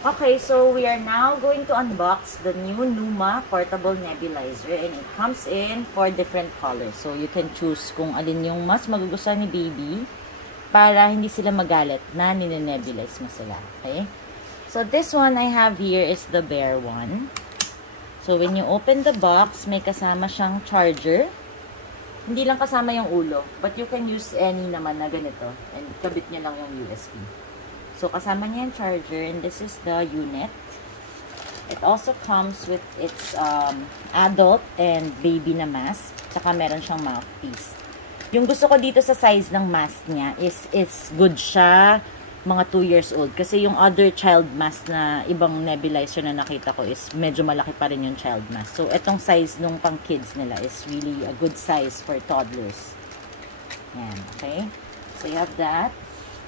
Okay, so we are now going to unbox the new Numa Portable Nebulizer, and it comes in 4 different colors. So you can choose kung alin yung mas magugustuhan ni baby para hindi sila magalit na nine-nebulize mo sila. Okay? So this one I have here is the bare one. So when you open the box, may kasama siyang charger. Hindi lang kasama yung ulo, but you can use any naman na ganito. And kabit niya lang yung USB. So, kasama niya yung charger, and this is the unit. It also comes with its adult and baby na mask, tsaka meron siyang mouthpiece. Yung gusto ko dito sa size ng mask niya is good siya mga 2 years old. Kasi yung other child mask na ibang nebulizer na nakita ko is medyo malaki pa rin yung child mask. So, etong size nung pang kids nila is really a good size for toddlers. Yan, okay? So, you have that.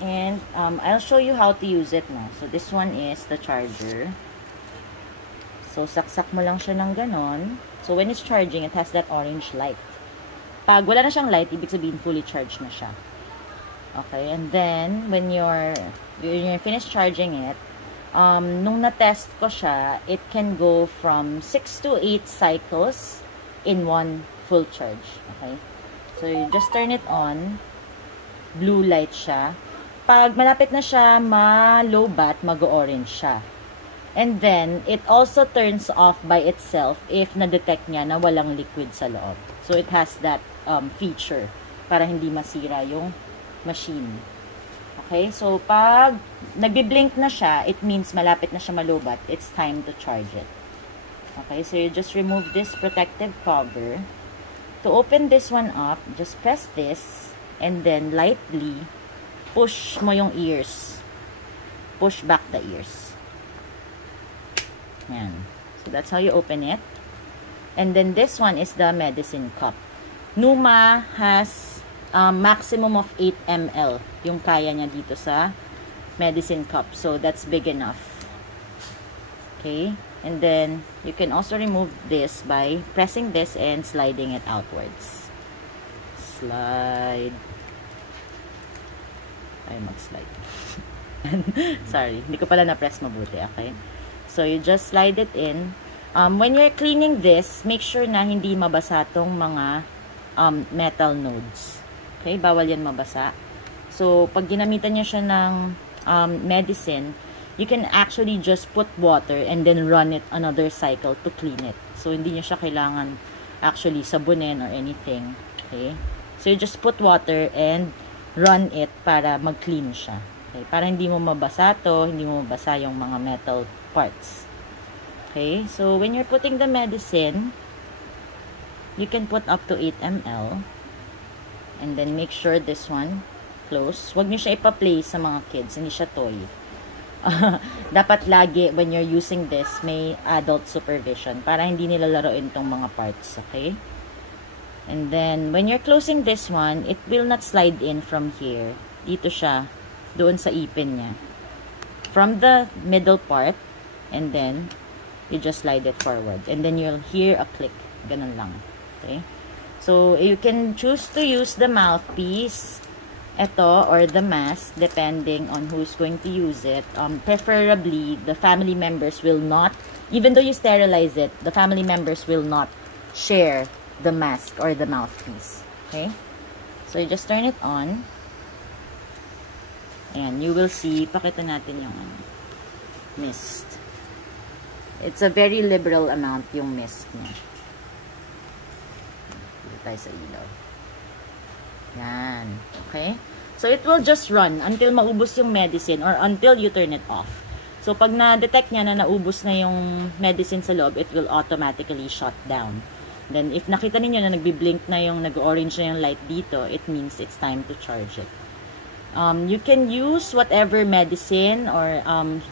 And I'll show you how to use it now. So this one is the charger. So saksak mo lang siya ng ganon. So when it's charging, it has that orange light. Pag wala na siyang light, ibig sabihin fully charged na siya. Okay, and then when you're finished charging it, nung na-test ko siya, it can go from 6 to 8 cycles in one full charge. Okay, so you just turn it on. Blue light siya. Pag malapit na siya ma-low-bat, mag-orange siya. And then, it also turns off by itself if na-detect niya na walang liquid sa loob. So, it has that feature para hindi masira yung machine. Okay? So, pag nagbi-blink na siya, it means malapit na siya ma-low-bat. It's time to charge it. Okay? So, you just remove this protective cover. To open this one up, just press this and then lightly push mo yung ears. Push back the ears. Yan. So, that's how you open it. And then, this one is the medicine cup. Numa has maximum of 8 ml yung kaya niya dito sa medicine cup. So, that's big enough. Okay? And then, you can also remove this by pressing this and sliding it outwards. Slide. Ay, mag-slide. Sorry, hindi ko pala na-press mabuti, okay? So, you just slide it in. When you're cleaning this, make sure na hindi mabasa tong mga metal nodes. Okay? Bawal yan mabasa. So, pag ginamitan niya siya ng medicine, you can actually just put water and then run it another cycle to clean it. So, hindi niya siya kailangan actually sabunin or anything. Okay? So, you just put water and run it para mag-clean siya. Okay? Para hindi mo mabasa to, hindi mo mabasa yung mga metal parts. Okay? So, when you're putting the medicine, you can put up to 8 ml. And then, make sure this one close. Huwag niyo siya ipa-place sa mga kids. Hindi siya toy. Dapat lagi, when you're using this, may adult supervision para hindi nila laruin tong mga parts. Okay? And then, when you're closing this one, it will not slide in from here. Dito siya, doon sa ipin niya. From the middle part, and then, you just slide it forward. And then, you'll hear a click. Ganun lang. Okay? So, you can choose to use the mouthpiece, ito, or the mask, depending on who's going to use it. Preferably, the family members will not, even though you sterilize it, the family members will not share the mask or the mouthpiece. Okay? So, you just turn it on. And you will see, pakita natin yung mist. It's a very liberal amount yung mist niya. Dito tayo sa ilaw. Yan. Okay? So, it will just run until maubos yung medicine or until you turn it off. So, pag na-detect niya na naubos na yung medicine sa loob, it will automatically shut down. Then, if nakita niyo na nagbi-blink na yung nag-orange na yung light dito, it means it's time to charge it. You can use whatever medicine or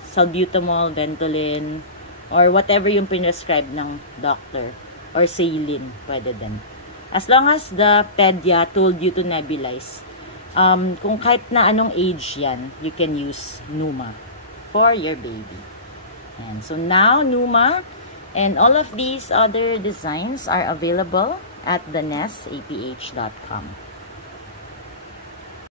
salbutamol, Ventolin, or whatever yung prescribe ng doctor. Or saline, pwede din. As long as the pedia told you to nebulize, kung kahit na anong age yan, you can use Numa for your baby. And so now, Numa and all of these other designs are available at thenesaph.com.